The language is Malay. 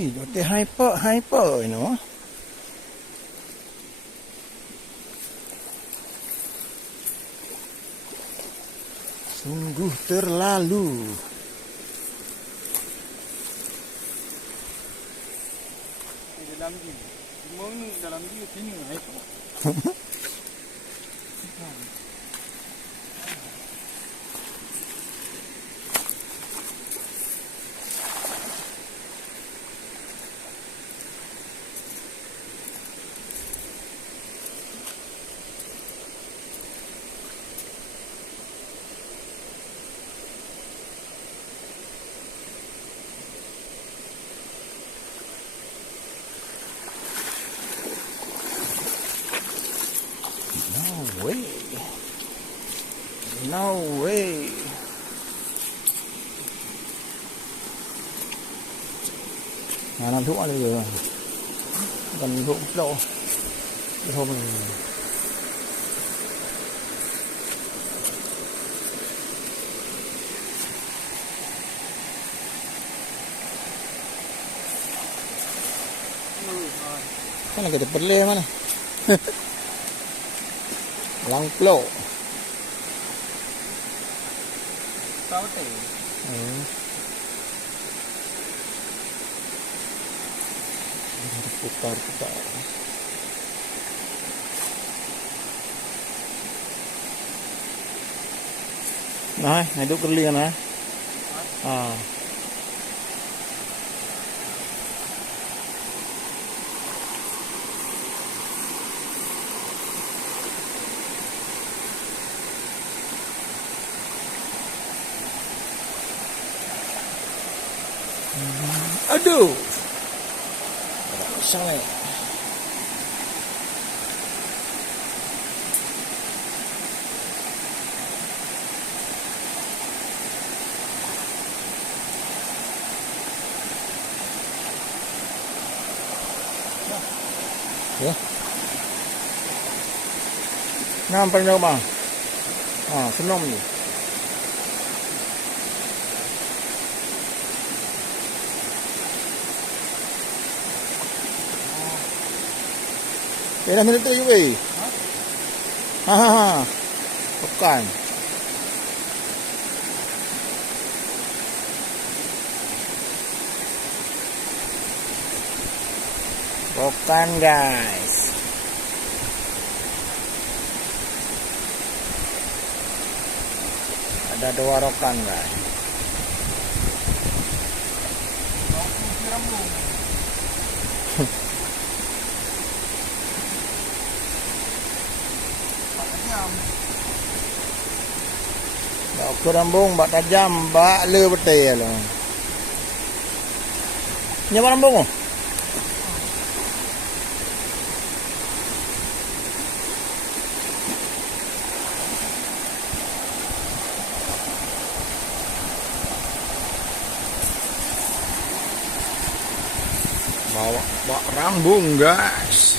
Jote hyper, you know. Sungguh terlalu. dalam dia sini hyper. No way. Làm thuốc ăn được rồi. Còn thuốc độ. Cái hôm này. Kan kita perlu mana? Langklo. Sao thế? Putar. Này, đúc cái liền này. Aduh. Sangat. Ya. Nampak ni bang. Senang ni. Dah minit tu juga. Bukan. Bukan guys. Ada dua rokan guys. Ke rambung bak tajam bak le betul lah. Nyawa rambung oh. Bawa rambung guys.